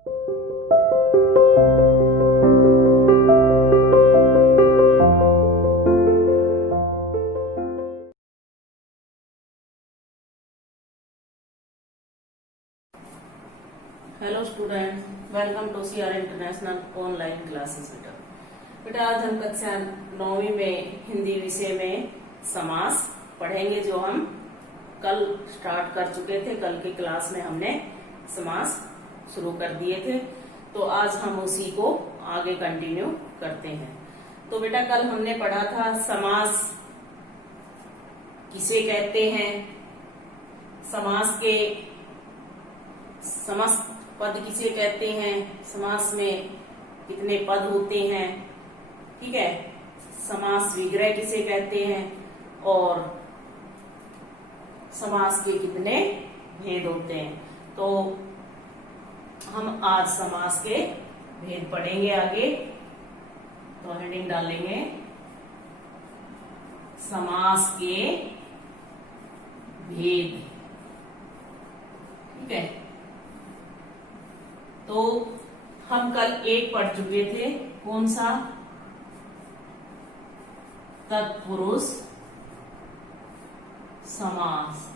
Hello student, welcome to C R international online classes. बेटा आज हम कक्षा 9वीं में हिंदी विषय में समास पढ़ेंगे, जो हम कल स्टार्ट कर चुके थे। कल की क्लास में हमने समास शुरू कर दिए थे, तो आज हम उसी को आगे कंटिन्यू करते हैं। तो बेटा कल हमने पढ़ा था समास किसे कहते हैं, समास के समस्त पद किसे कहते हैं, समास में कितने पद होते हैं, ठीक है, समास विग्रह किसे कहते हैं और समास के कितने भेद होते हैं। तो हम आज समास के भेद पढ़ेंगे आगे। तो हेडिंग डालेंगे समास के भेद, ठीक है। तो हम कल एक पढ़ चुके थे, कौन सा, तत्पुरुष समास।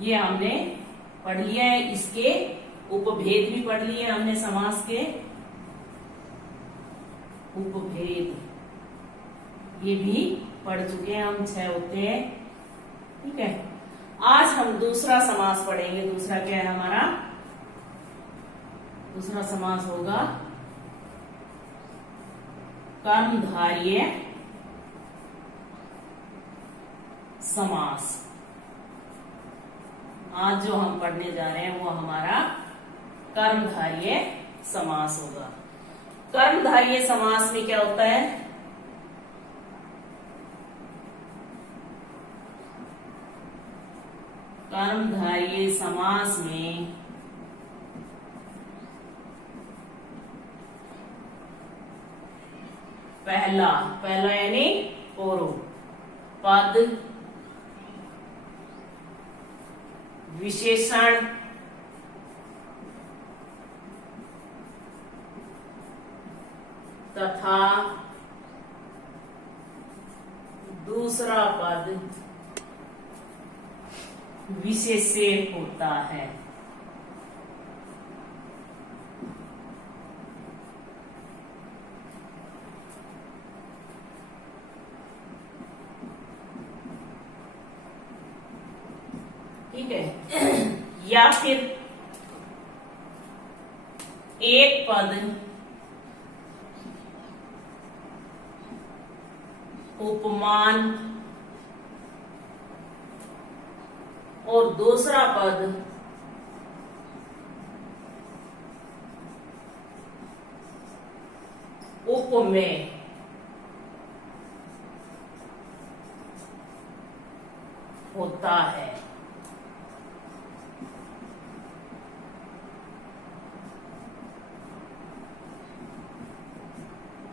ये हमने पढ़ लिया है, इसके उपभेद भी पढ़ लिए हमने, समास के उपभेद ये भी पढ़ चुके हैं हम, 6 होते हैं, ठीक है। आज हम दूसरा समास पढ़ेंगे। दूसरा क्या है हमारा, दूसरा समास होगा कर्मधारय समास। आज जो हम पढ़ने जा रहे हैं वो हमारा कर्मधारय समास होगा। कर्मधारय समास में क्या होता है, कर्मधारय समास में पहला यानी पूर्व पद विशेषण तथा दूसरा पद विशेष्य होता है। ठीक है, या फिर एक पद उपमान और दूसरा पद उपमेय होता है।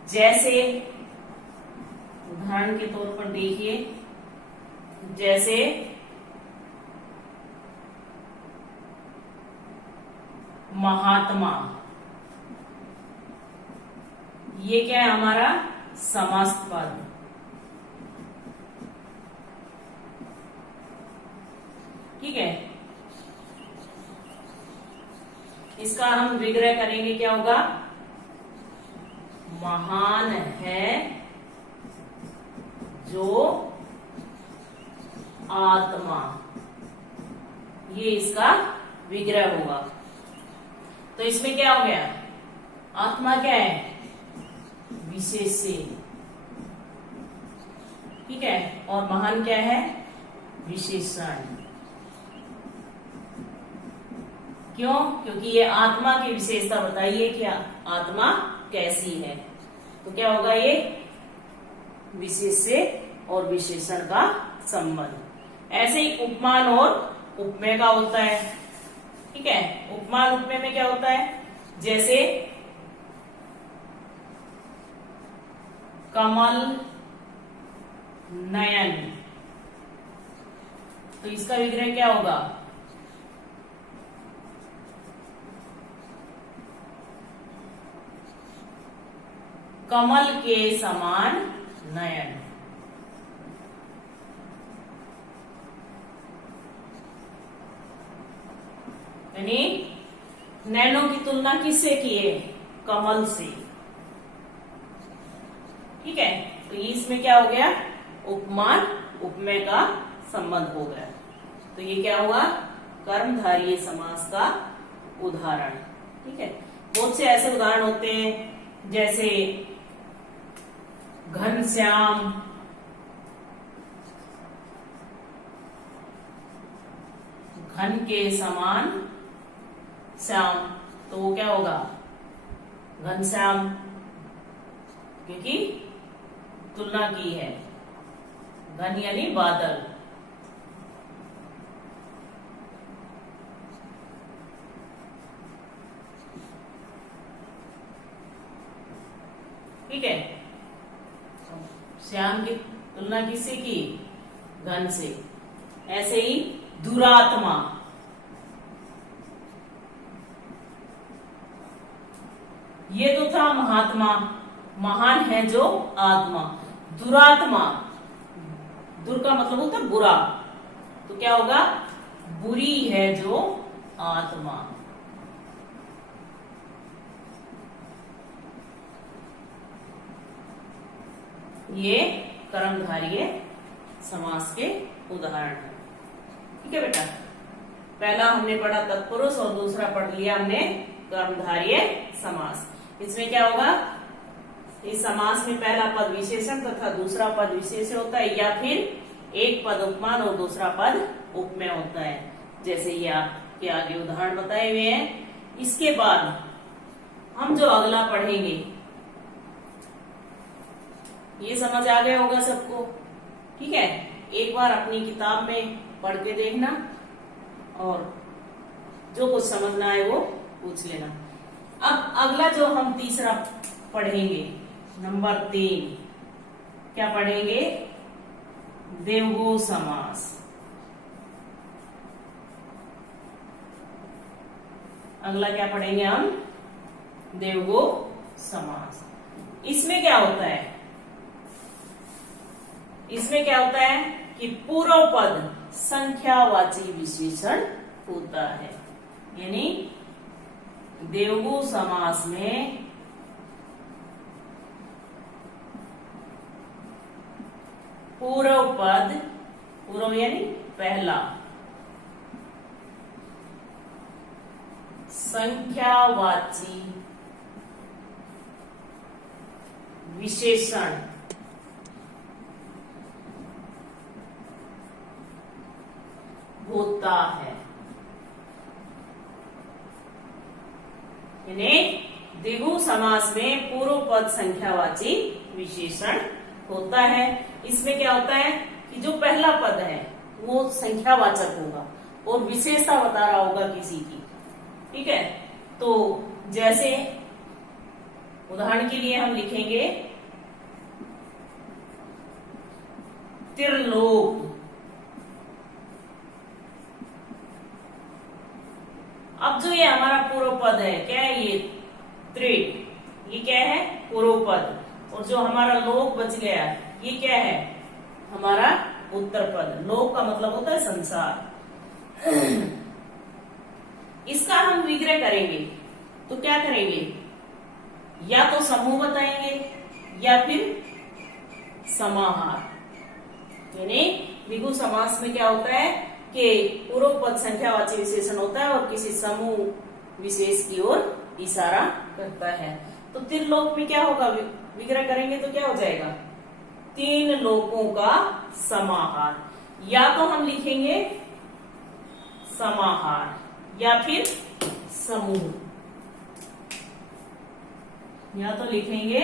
जैसे उदाहरण के तौर पर देखिए, जैसे महात्मा, ये क्या है हमारा समस्त पद, ठीक है। इसका हम विग्रह करेंगे, क्या होगा, महान है जो आत्मा, ये इसका विग्रह होगा। तो इसमें क्या हो गया, आत्मा क्या है, विशेष्य, ठीक है, और महान क्या है, विशेषण। क्यों, क्योंकि ये आत्मा की विशेषता बताइए, क्या आत्मा कैसी है। तो क्या होगा, ये विशेष्य और विशेषण का संबंध। ऐसे ही उपमान और उपमेय का होता है, ठीक है। उपमान उपमेय में क्या होता है, जैसे कमल नयन, तो इसका विग्रह क्या होगा, कमल के समान नयन। यानी नैनों की तुलना किससे की है? कमल से। ठीक है, तो इसमें क्या हो गया? उपमान उपमेय का संबंध हो गया। तो ये क्या हुआ? कर्मधारय समास का उदाहरण। ठीक है, बहुत से ऐसे उदाहरण होते हैं जैसे घनश्याम, घन के समान श्याम, तो वो क्या होगा? घनश्याम, क्योंकि तुलना की है। घन यानी बादल। ठीक है, श्याम की तुलना किससे की? घन से। ऐसे ही दुरात्मा, ये तो था महात्मा, महान है जो आत्मा। दुरात्मा, दुर का मतलब होता है बुरा, तो क्या होगा? बुरी है जो आत्मा। ये कर्मधारय समास के उदाहरण है। ठीक है बेटा, पहला हमने पढ़ा तत्पुरुष और दूसरा पढ़ लिया हमने कर्मधारय समास। इसमें क्या होगा? इस समास में पहला पद विशेषण तथा दूसरा पद विशेषण होता है, या फिर एक पद उपमान और दूसरा पद उपमेय होता है, जैसे ये आपके आगे उदाहरण बताए हुए हैं। इसके बाद हम जो अगला पढ़ेंगे, ये समझ आ गया होगा सबको। ठीक है, एक बार अपनी किताब में पढ़ के देखना और जो कुछ समझना है वो पूछ लेना। अब अगला जो हम तीसरा पढ़ेंगे, नंबर 3, क्या पढ़ेंगे? देवगु समास। अगला क्या पढ़ेंगे हम? देवगु समास। इसमें क्या होता है? इसमें क्या होता है कि पूर्व पद संख्यावाची विशेषण होता है। यानी देवगु समास में पूर्व पद, पूर्व यानी पहला, संख्यावाची विशेषण होता है। यानी द्विगु समास में पूर्व पद संख्यावाची विशेषण होता है। इसमें क्या होता है कि जो पहला पद है वो संख्यावाचक होगा और विशेषता बता रहा होगा किसी की। ठीक है, तो जैसे उदाहरण के लिए हम लिखेंगे त्रिलोक। अब जो ये हमारा पूर्व पद है, क्या है ये? त्रिक, ये क्या है? पूर्व पद। और जो हमारा लोक बच गया, ये क्या है? हमारा उत्तर पद। लोक का मतलब होता है संसार। इसका हम विग्रह करेंगे तो क्या करेंगे? या तो समूह बताएंगे या फिर समाहार। यानी द्विगु समास में क्या होता है कि पूर्व पद संख्यावाची विशेषण होता है और किसी समूह विशेष की ओर इशारा करता है। तो त्रिलोक में क्या होगा? विग्रह करेंगे तो क्या हो जाएगा? तीन लोकों का समाहार। या तो हम लिखेंगे समाहार या फिर समूह, या तो लिखेंगे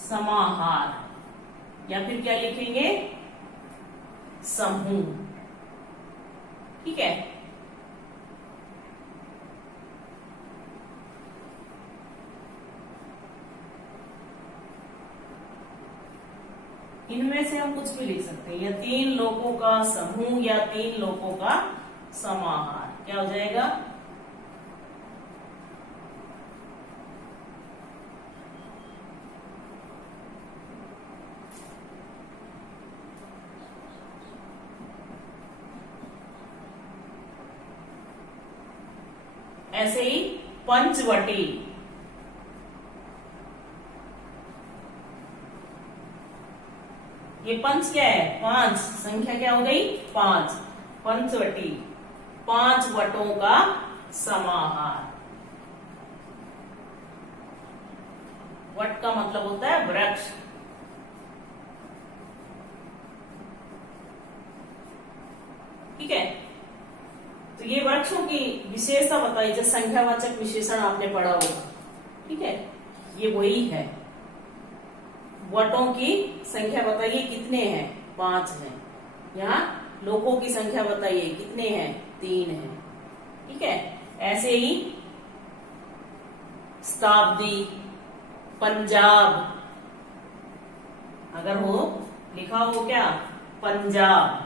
समाहार या फिर क्या लिखेंगे? समूह। ठीक है, इनमें से हम कुछ भी लिख सकते हैं, या तीन लोकों का समूह या तीन लोकों का समाहार। क्या हो जाएगा? ऐसे ही पंचवटी, ये पंच क्या है? 5, संख्या क्या हो गई? 5, पंचवटी, 5 वटों का समाहार। वट का मतलब होता है वृक्ष। ठीक है, तो ये वृक्षों की विशेषता बताई, जो संख्यावाचक विशेषण आपने पढ़ा होगा। ठीक है, ये वही है। वटों की संख्या बताइए कितने हैं? 5 हैं। यहाँ लोगों की संख्या बताइए कितने हैं? 3 हैं। ठीक है, ऐसे ही शताब्दी, पंजाब, अगर हो लिखा हो क्या? पंजाब,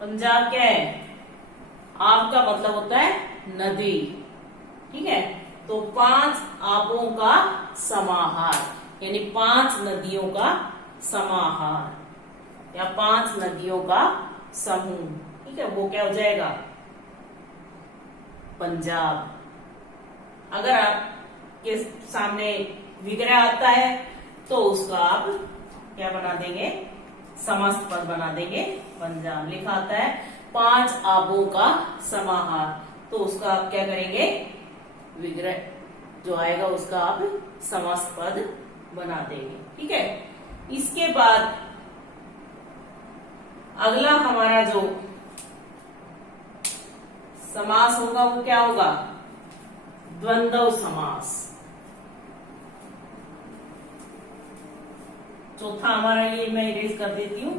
पंजाब क्या है? आप का मतलब होता है नदी। ठीक है, तो 5 आबों का समाहार, यानी 5 नदियों का समाहार या 5 नदियों का समूह। ठीक है, वो क्या हो जाएगा? पंजाब। अगर आपके सामने विग्रह आता है तो उसका आप क्या बना देंगे? समस्त पद बना देंगे पंजाब। लिखा आता है 5 आबों का समाहार, तो उसका आप क्या करेंगे? विग्रह जो आएगा उसका आप समस्त पद बना देंगे। ठीक है, इसके बाद अगला हमारा जो समास होगा वो क्या होगा? द्वंद्व समास। चौथा हमारा, ये मैं इरेज कर देती हूँ।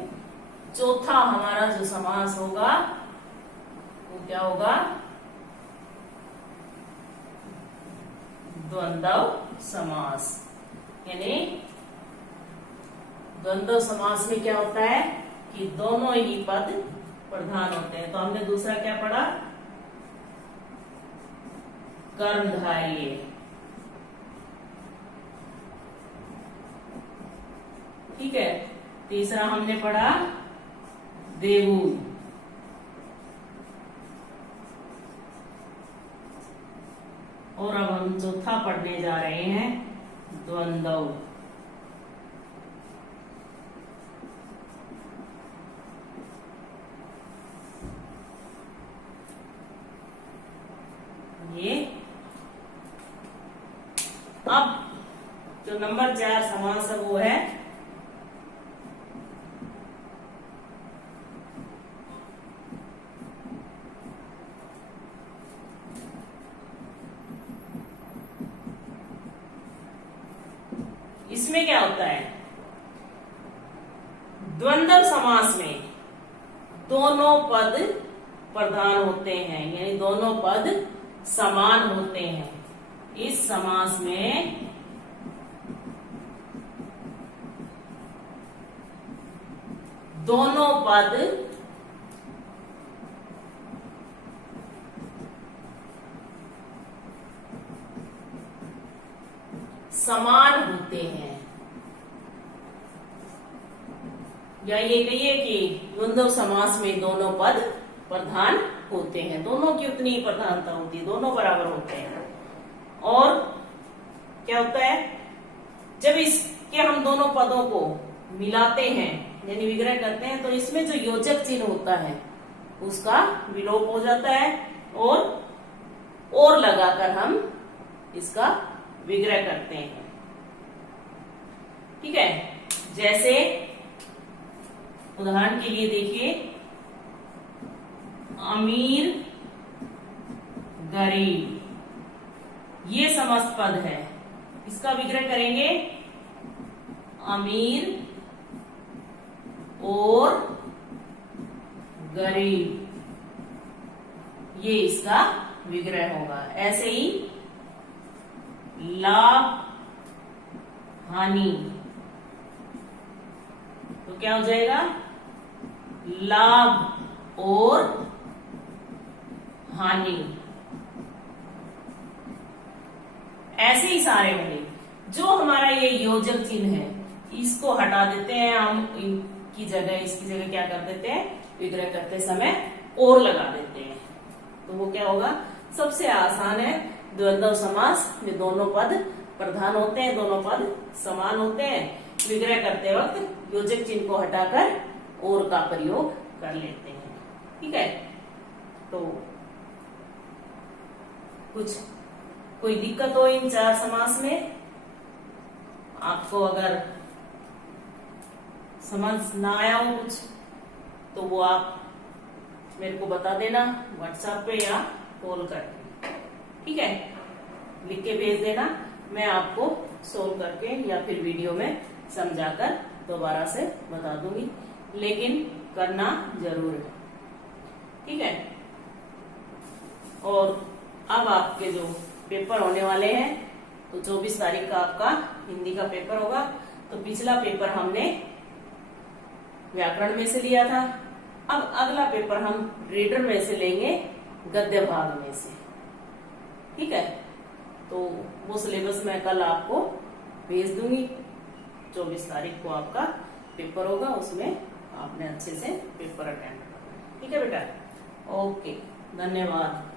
चौथा हमारा जो समास होगा वो क्या होगा? द्वंद्व समास। यानी द्वंद्व समास में क्या होता है कि दोनों ही पद प्रधान होते हैं। तो हमने दूसरा क्या पढ़ा? कर्मधारय। ठीक है, तीसरा हमने पढ़ा देवू। और अब हम चौथा पढ़ने जा रहे हैं द्वंद्व। ये अब जो नंबर 4 समास है वो है इसमें क्या होता है? द्वंद्व समास में दोनों पद प्रधान होते हैं, यानी दोनों पद समान होते हैं। इस समास में दोनों पद समान होते हैं, या ये कहिए कि द्वंद्व समास में दोनों पद प्रधान होते हैं। दोनों की उतनी ही प्रधानता होती है, दोनों बराबर होते हैं। और क्या होता है? जब इसके हम दोनों पदों को मिलाते हैं यानी विग्रह करते हैं, तो इसमें जो योजक चिन्ह होता है उसका विलोप हो जाता है और लगाकर हम इसका विग्रह करते हैं। ठीक है, जैसे उदाहरण के लिए देखिए, अमीर गरीब, ये समस्त पद है। इसका विग्रह करेंगे अमीर और गरीब, ये इसका विग्रह होगा। ऐसे ही लाभ हानि, तो क्या हो जाएगा? लाभ और हानि। ऐसे ही सारे होंगे। जो हमारा ये योजक चिन्ह है इसको हटा देते हैं हम, इनकी जगह इसकी जगह क्या कर देते हैं? विग्रह करते समय और लगा देते हैं तो वो क्या होगा, सबसे आसान है द्वंद्व समास में दोनों पद प्रधान होते हैं, दोनों पद समान होते हैं, विग्रह करते वक्त योजक चिन्ह को हटाकर और का प्रयोग कर लेते हैं। ठीक है, तो कुछ कोई दिक्कत हो इन चार समास में, आपको अगर समझ ना आया हो कुछ तो वो आप मेरे को बता देना व्हाट्सएप पे या कॉल करके। ठीक है, लिख के भेज देना, मैं आपको सोल्व करके या फिर वीडियो में समझाकर दोबारा से बता दूंगी, लेकिन करना जरूर है। ठीक है, और अब आपके जो पेपर होने वाले हैं तो 24 तारीख का आपका हिंदी का पेपर होगा। तो पिछला पेपर हमने व्याकरण में से लिया था, अब अगला पेपर हम रीडर में से लेंगे, गद्य भाग में से। ठीक है, तो वो सिलेबस मैं कल आपको भेज दूंगी। 24 तारीख को आपका पेपर होगा, उसमें आपने अच्छे से पेपर अटेंड करना है। ठीक है बेटा, ओके, धन्यवाद।